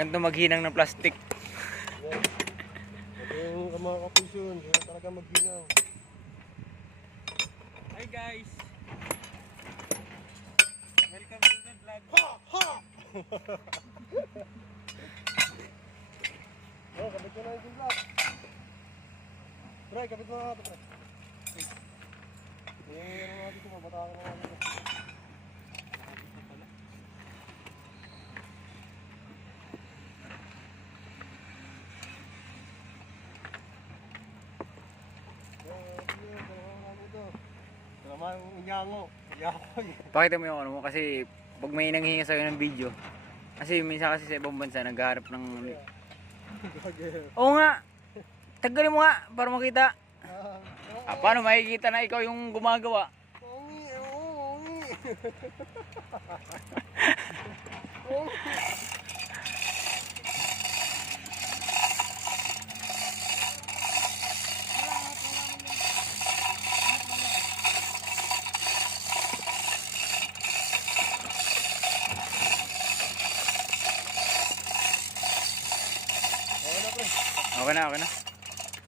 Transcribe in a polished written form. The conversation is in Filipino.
Ganito maghinang ng plastic. Yan. Yung mga kapisyon, hindi na talaga maghinang. Hi guys! Welcome to the vlog. Ha! Ha! Oh, kapit mo na yung vlog. Bray, kapit mo na ito. Yung ano natin ito, mabatakan na natin ito. Naman yung inyango. Pakita mo yung ano mo kasi pag may nanghihinga sa'yo ng video. Kasi minsan kasi sa ibang bansa naghaharap ng... Oo nga! Tagalin mo nga para makita. Paano makikita na ikaw yung gumagawa? Ongi, ongi. Okay na, okay na.